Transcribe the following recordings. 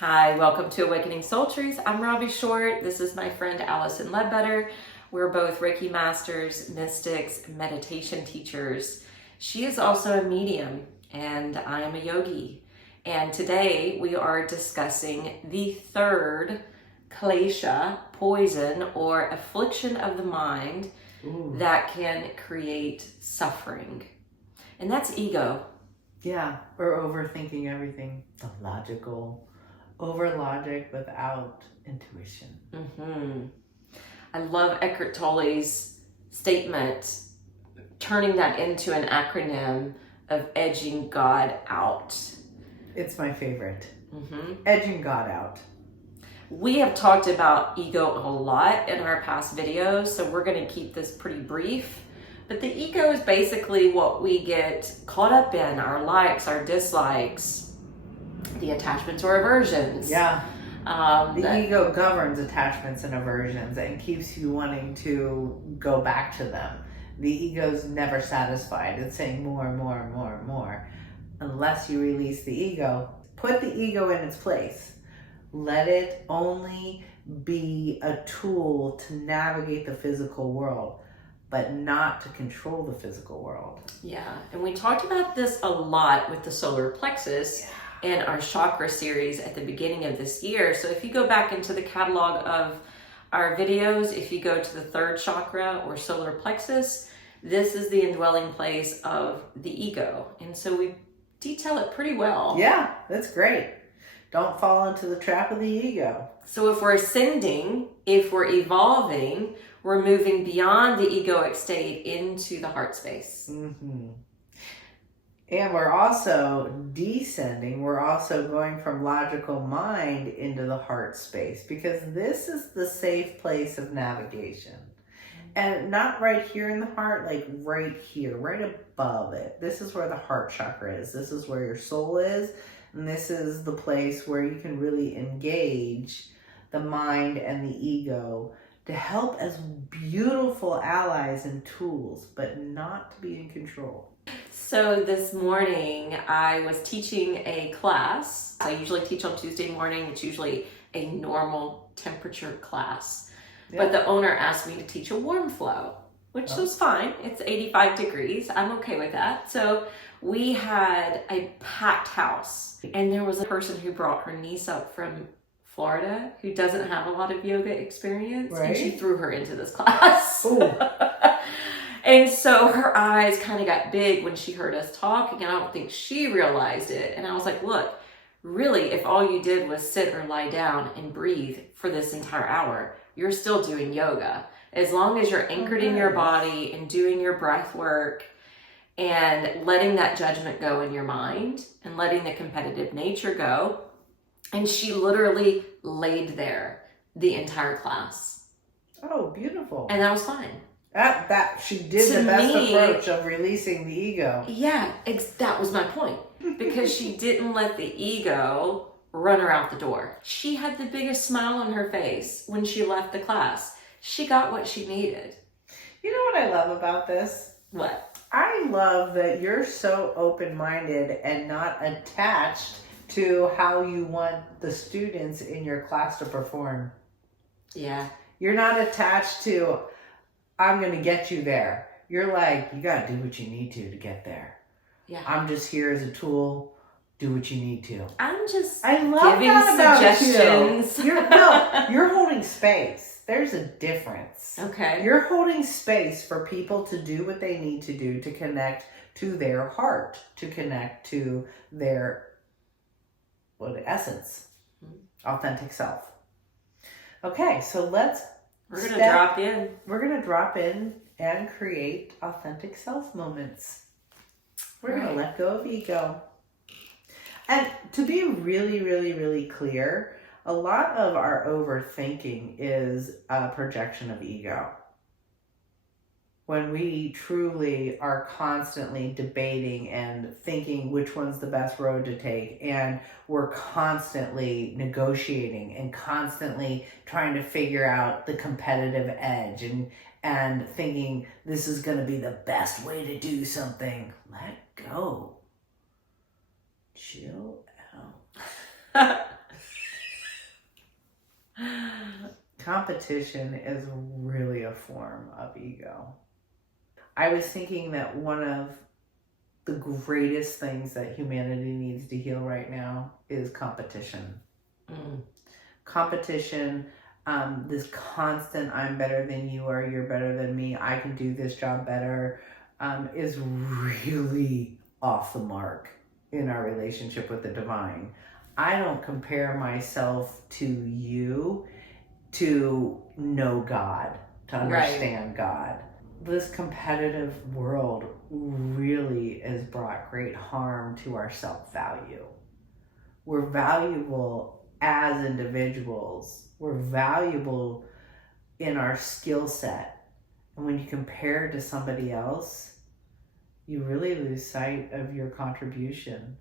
Hi, welcome to Awakening Soul Truth. I'm Robbie Short. This is my friend Allison Ledbetter. We're both Reiki masters, mystics, meditation teachers. She is also a medium, and I am a yogi. And today we are discussing the third Klesha, poison or affliction of the mind that can create suffering. And that's ego. Yeah, or overthinking everything. The logical. Over logic without intuition. I love Eckhart Tolle's statement, turning that into an acronym of edging God out. It's my favorite. Edging God out. We have talked about ego a lot in our past videos, so we're going to keep this pretty brief. But the ego is basically what we get caught up in, our likes, our dislikes, the attachments or aversions. Yeah. The ego governs attachments and aversions and keeps you wanting to go back to them. The ego's never satisfied. It's saying more and more and more and more. Unless you release the ego, put the ego in its place. Let it only be a tool to navigate the physical world, but not to control the physical world. Yeah, and we talked about this a lot with the solar plexus in our chakra series at the beginning of this year. So if you go back into the catalog of our videos, if you go to the third chakra or solar plexus, this is the indwelling place of the ego. And so we detail it pretty well. Yeah, that's great. Don't fall into the trap of the ego. So if we're ascending, if we're evolving, we're moving beyond the egoic state into the heart space. And we're also descending. We're also going from logical mind into the heart space, because this is the safe place of navigation. And not right here in the heart, like right here, right above it. This is where the heart chakra is. This is where your soul is. And this is the place where you can really engage the mind and the ego to help as beautiful allies and tools, but not to be in control. So this morning I was teaching a class. I usually teach on Tuesday morning. It's usually a normal temperature class. Yeah. But the owner asked me to teach a warm flow, which was fine. It's 85 degrees. I'm okay with that. So we had a packed house, and there was a person who brought her niece up from Florida who doesn't have a lot of yoga experience, and she threw her into this class. And so her eyes kind of got big when she heard us talking, and I don't think she realized it. And I was like, look, really, if all you did was sit or lie down and breathe for this entire hour, you're still doing yoga. As long as you're anchored in your body and doing your breath work and letting that judgment go in your mind and letting the competitive nature go. And she literally laid there the entire class. Oh, beautiful. And that was fine. That she did the best approach of releasing the ego. Yeah, that was my point. Because she didn't let the ego run her out the door. She had the biggest smile on her face when she left the class. She got what she needed. You know what I love about this? What? I love that you're so open-minded and not attached to how you want the students in your class to perform. Yeah. You're not attached to, I'm going to get you there. You're like, you got to do what you need to get there. Yeah. I'm just here as a tool. Do what you need to. I'm just giving suggestions. You're holding space. There's a difference. Okay. You're holding space for people to do what they need to do to connect to their heart, to connect to their essence, authentic self. Okay, so we're going to drop in. We're going to drop in and create authentic self moments. We're going to let go of ego. And to be really, really, really clear, a lot of our overthinking is a projection of ego. When we truly are constantly debating and thinking which one's the best road to take, and we're constantly negotiating and constantly trying to figure out the competitive edge and thinking this is going to be the best way to do something, let go. Chill out. competition is really a form of ego. I was thinking that one of the greatest things that humanity needs to heal right now is competition. Competition, this constant I'm better than you or you're better than me, I can do this job better, is really off the mark in our relationship with the divine. I don't compare myself to you to know God, to understand God. This competitive world really has brought great harm to our self-value. We're valuable as individuals. We're valuable in our skill set. And when you compare to somebody else, you really lose sight of your contribution.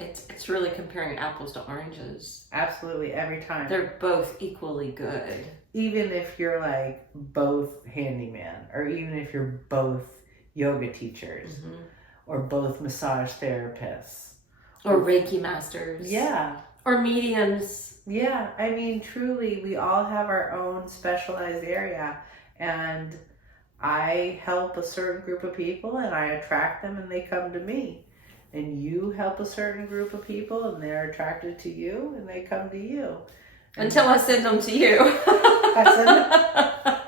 It's really comparing apples to oranges. Absolutely, every time. They're both equally good. Even if you're like both handyman, or even if you're both yoga teachers, or both massage therapists. Or Reiki masters. Yeah. Or mediums. Yeah, I mean, truly, we all have our own specialized area. And I help a certain group of people and I attract them and they come to me. And you help a certain group of people and they're attracted to you and they come to you. And until I send them to you.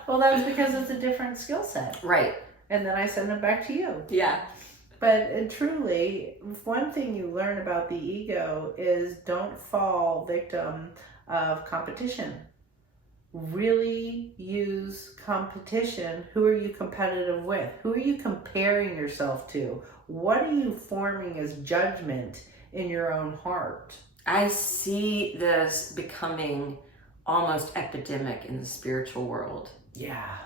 Well, that was because it's a different skill set. Right. And then I send them back to you. Yeah. But truly, one thing you learn about the ego is don't fall victim of competition. Really use competition. Who are you competitive with? Who are you comparing yourself to? What are you forming as judgment in your own heart? I see this becoming almost epidemic in the spiritual world. Yeah.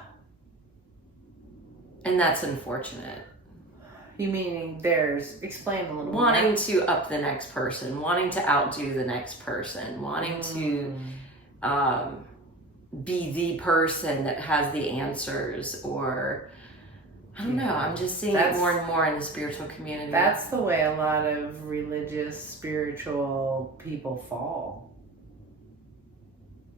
And that's unfortunate. You meaning explain a little wanting more. to up the next person, wanting to outdo the next person, wanting to be the person that has the answers, or I don't know, I'm just seeing it more and more in the spiritual community. That's the way a lot of religious, spiritual people fall.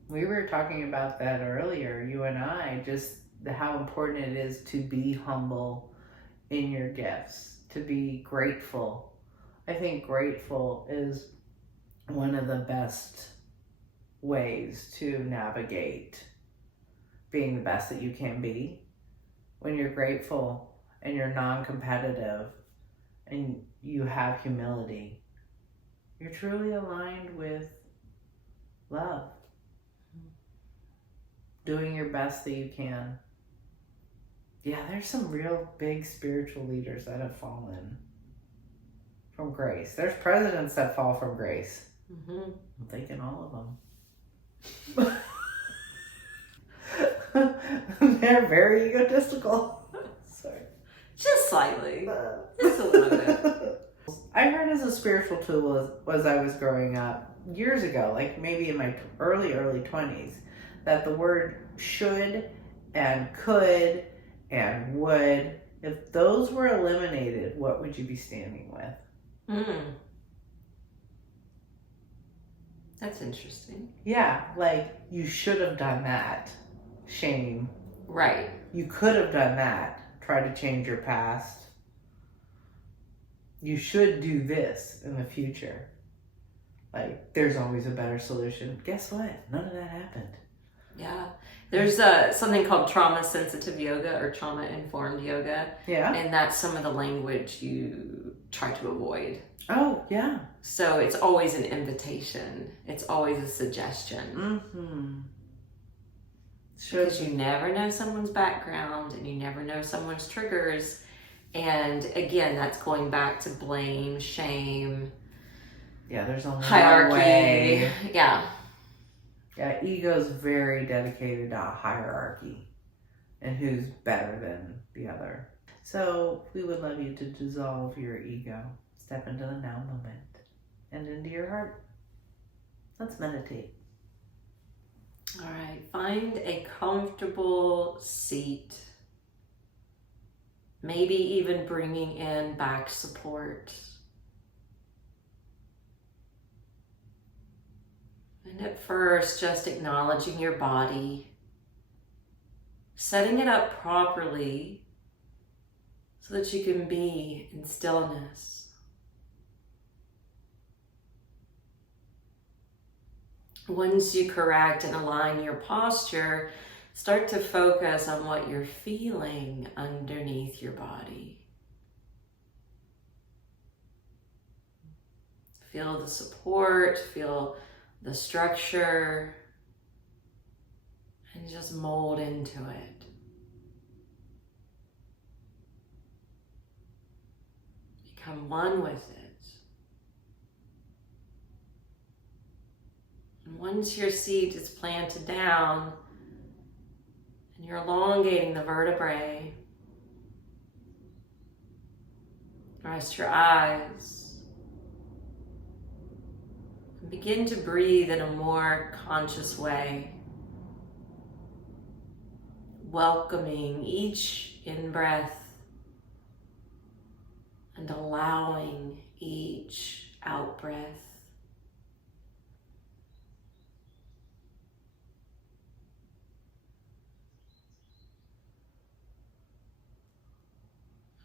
We were talking about that earlier, you and I, just how important it is to be humble in your gifts, to be grateful. I think grateful is one of the best ways to navigate being the best that you can be. When you're grateful and you're non-competitive and you have humility, you're truly aligned with love. Doing your best that you can. Yeah, there's some real big spiritual leaders that have fallen from grace. There's presidents that fall from grace. I'm thinking all of them. They're very egotistical. Sorry. Just slightly. Just a little bit. I heard as a spiritual tool as I was growing up years ago, like maybe in my early 20s, that the word should and could and would, if those were eliminated, what would you be standing with? That's interesting. Yeah, like you should have done that. Shame. Right. You could have done that. Try to change your past. You should do this in the future. Like, there's always a better solution. Guess what? None of that happened. Yeah. There's something called trauma-sensitive yoga or trauma-informed yoga. Yeah. And that's some of the language you try to avoid. Oh, yeah. So it's always an invitation. It's always a suggestion. Because you never know someone's background and you never know someone's triggers. And again, that's going back to blame, shame. Yeah, there's only hierarchy. one way. Yeah. Yeah, ego's very dedicated to hierarchy and who's better than the other. So we would love you to dissolve your ego. Step into the now moment and into your heart. Let's meditate. All right, find a comfortable seat. Maybe even bringing in back support. And at first, just acknowledging your body, setting it up properly so that you can be in stillness. Once you correct and align your posture, start to focus on what you're feeling underneath your body. Feel the support, feel the structure, and just mold into it. Become one with it. And once your seat is planted down and you're elongating the vertebrae, rest your eyes and begin to breathe in a more conscious way, welcoming each in-breath and allowing each out-breath.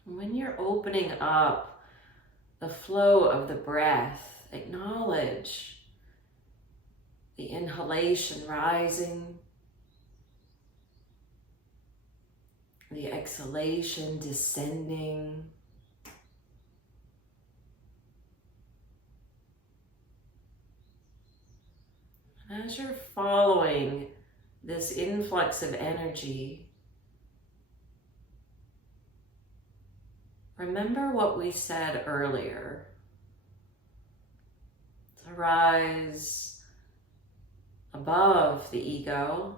When you're opening up the flow of the breath, acknowledge the inhalation rising, the exhalation descending. And as you're following this influx of energy, remember what we said earlier. To rise above the ego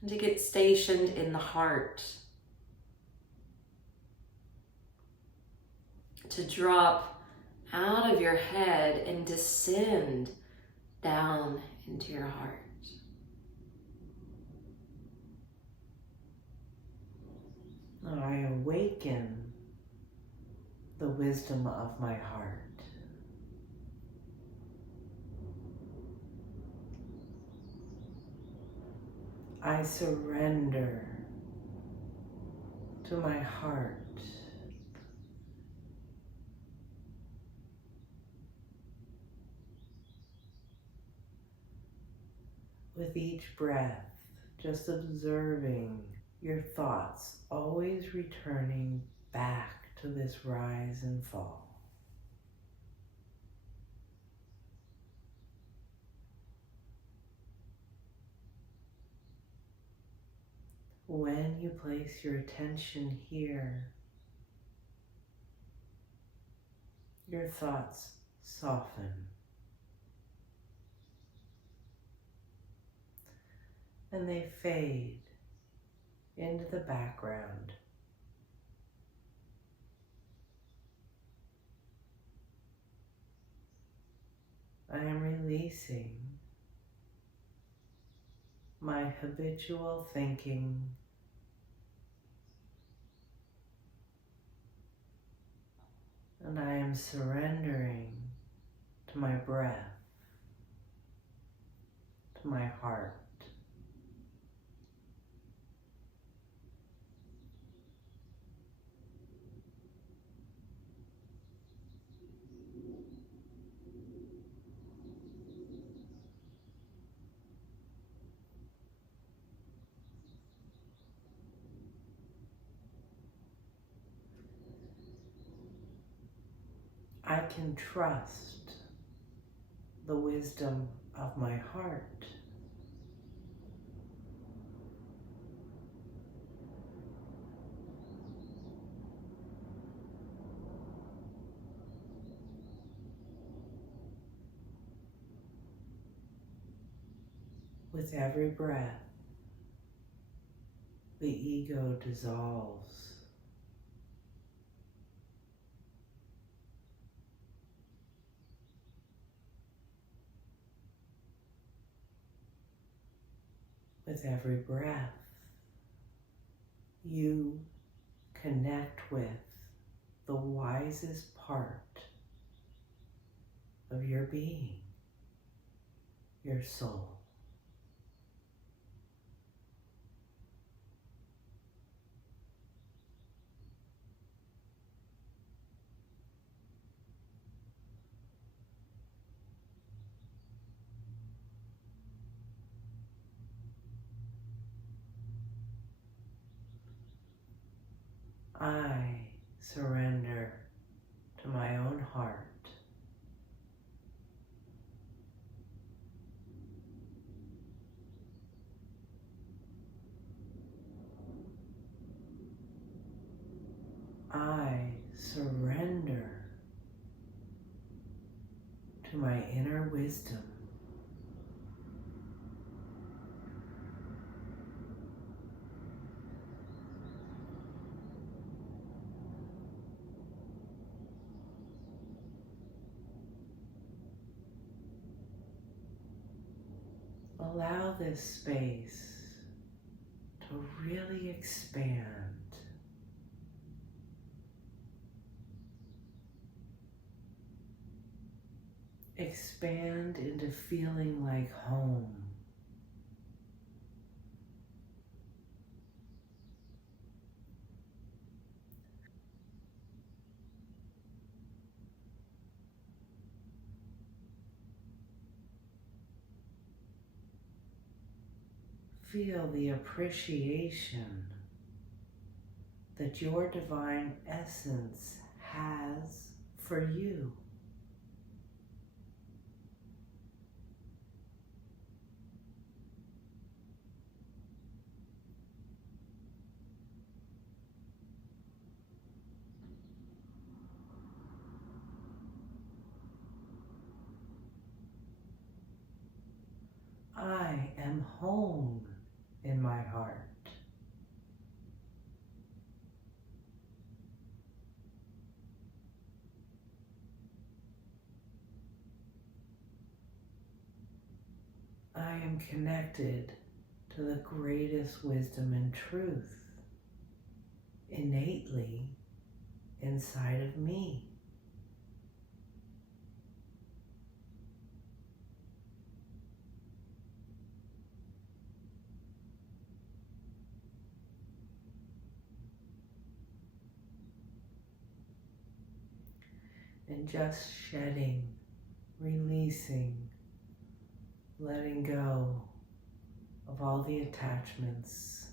and to get stationed in the heart. To drop out of your head and descend down into your heart. I awaken the wisdom of my heart. I surrender to my heart. With each breath, just observing your thoughts, always returning back to this rise and fall. When you place your attention here, your thoughts soften and they fade into the background. I am releasing my habitual thinking and I am surrendering to my breath, to my heart. I can trust the wisdom of my heart. With every breath, the ego dissolves. With every breath, you connect with the wisest part of your being. your soul. I surrender to my own heart. I surrender to my inner wisdom. Allow this space to really expand. Expand into feeling like home. Feel the appreciation that your divine essence has for you. I am home in my heart. I am connected to the greatest wisdom and truth innately inside of me. And just shedding, releasing, letting go of all the attachments.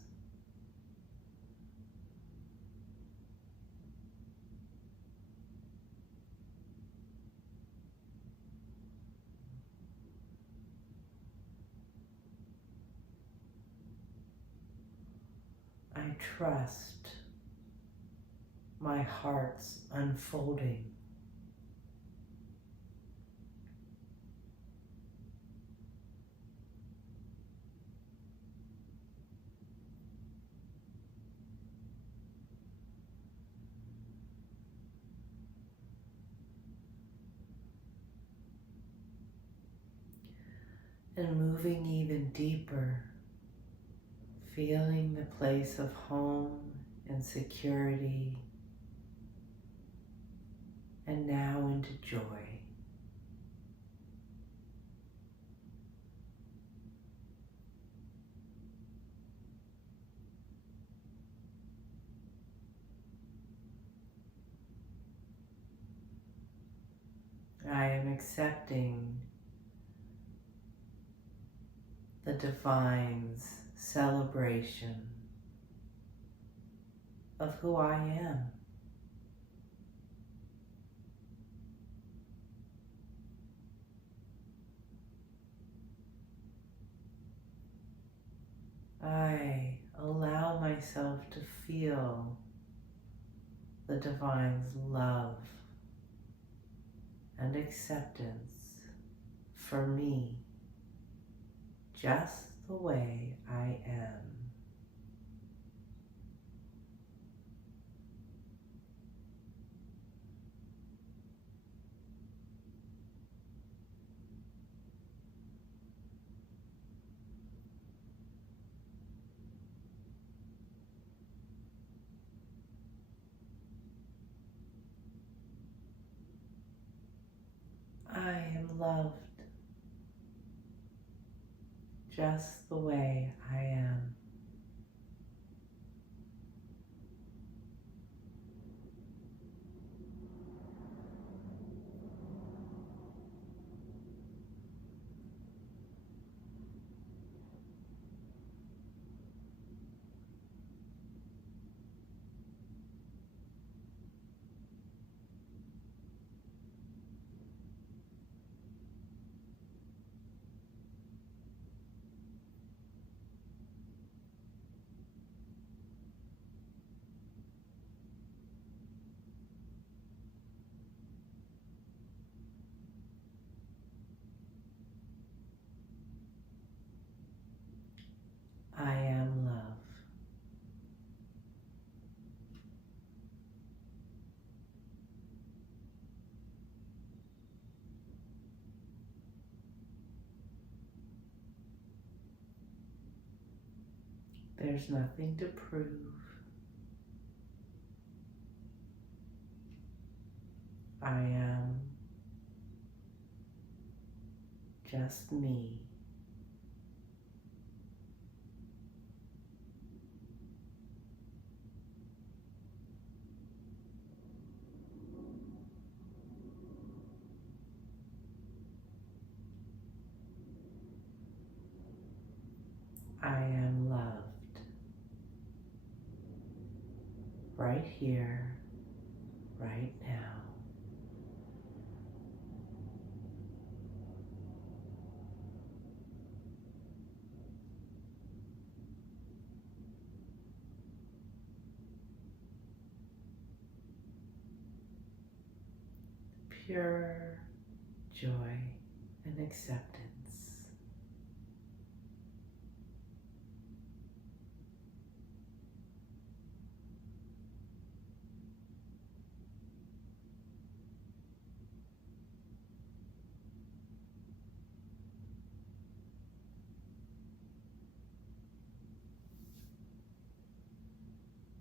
I trust my heart's unfolding. And moving even deeper, feeling the place of home and security, and now into joy. I am accepting the divine's celebration of who I am. I allow myself to feel the divine's love and acceptance for me, just the way I am. I am loved just the way I am. I am love. There's nothing to prove. I am just me. I am loved right here, right now. Pure joy and acceptance.